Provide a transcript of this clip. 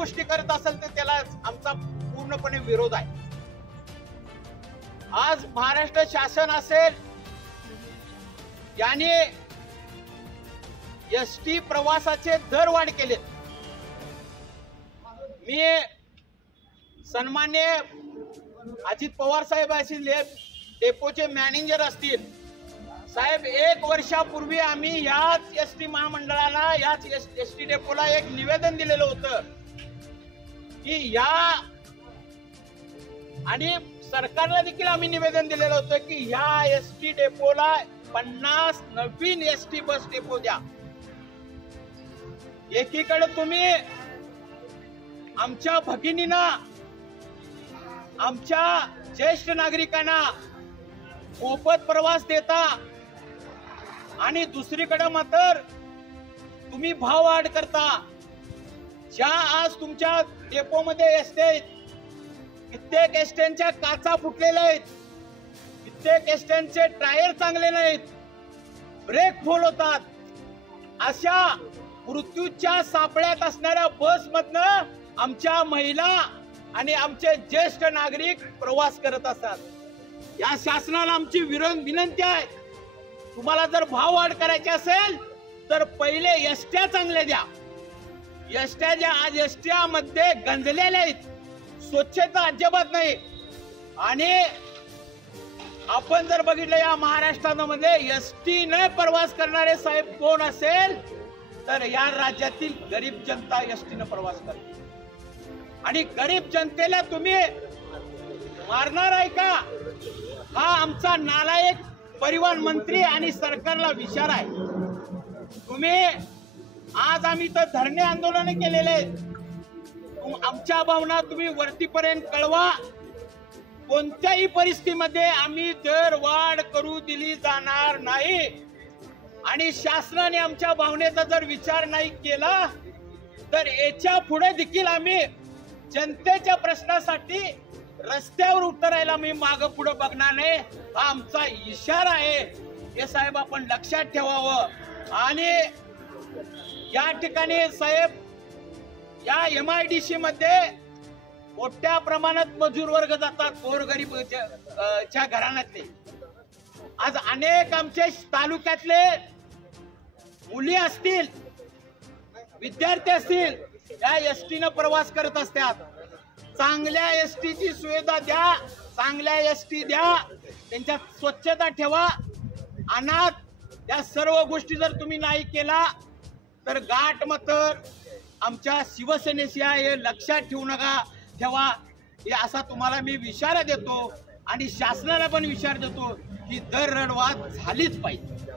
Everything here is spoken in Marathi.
गोष्टी करत असेल तर त्याला आमचा पूर्णपणे विरोध आहे। आज महाराष्ट्र शासन असेल याने एसटी प्रवासाचे दर वाढ केले। मी सन्मान्य अजित पवार साहेब असतील, डेपोचे मॅनेजर असतील, साहेब 1 वर्षापूर्वी आम्ही याच एसटी महामंडळाला, याच एसटी डेपोला एक निवेदन दिलेलं होतं की या, आणि सरकारला देखील आम्ही निवेदन दिलेलं होतं की या एसटी डेपोला 50 नवीन एसटी बस डेपो द्या। एकीकडे तुम्ही आमच्या भगिनींना, आमच्या ज्येष्ठ नागरिकांना मोफत प्रवास देता आणि दुसरीकडे मात्र तुम्ही भाव वाढ करता। ज्या आज तुमच्या डेपोमध्ये एसटी, कित्येक एसट्यांच्या काचा फुटलेल्या आहेत, कित्येक एसट्यांचे टायर चांगले नाहीत, ब्रेक फेल होतात, अशा मृत्यूच्या सापळ्यात असणाऱ्या बस मधनं आमच्या महिला आणि आमचे ज्येष्ठ नागरिक प्रवास करत असतात। या शासनाला आमची विनंती आहे, तुम्हाला जर भाव वाढ करायची असेल तर पहिले एसट्या चांगल्या द्या। एसट्या ज्या आज एसट्या मध्ये गंजलेल्या आहेत, स्वच्छता अजिबात नाही, आणि आपण जर बघितलं या महाराष्ट्रामध्ये एसटी न प्रवास करणारे साहेब कोण असेल तर या राज्यातील गरीब जनता एसटी न प्रवास करते, आणि गरीब जनतेला तुम्ही मारणार आहे का? हा आमचा नालायक परिवहन मंत्री आणि सरकारला विचार आहे। तुम्ही आज आम्ही तर धरणे आंदोलन केलेले आहेत, आमच्या भावना तुम्ही वरतीपर्यंत कळवा। कोणत्याही परिस्थितीमध्ये आम्ही दर वाढ करू दिली जाणार नाही, आणि शासनाने आमच्या भावनेचा जर विचार नाही केला तर याच्या पुढे देखील आम्ही जनतेच्या प्रश्नासाठी रस्त्यावर उतरायला मी मागे पुढे बघणार नाही, हा आमचा इशारा आहे। हे साहेब आपण लक्षात ठेवावं। आणि या ठिकाणी साहेब या MIDC मध्ये मोठ्या प्रमाणात मजूर वर्ग जातात, गोरगरीबच्या घराण्यातले। आज अनेक आमच्या तालुक्यातले मुली असतील, विद्यार्थी असतील, या एसटीनं प्रवास करत असतात। चांगल्या एसटीची सुविधा द्या, चांगल्या एसटी द्या, त्यांच्यात स्वच्छता ठेवा। अनाथ या सर्व गोष्टी जर तुम्ही नाही केला तर गाठ मात्र आमच्या शिवसेनेशी हे लक्षात ठेवू नका, ठेवा। हे असा तुम्हाला मी इशारा देतो, आणि शासनाला पण इशारा देतो की दर वाढ झालीच पाहिजे।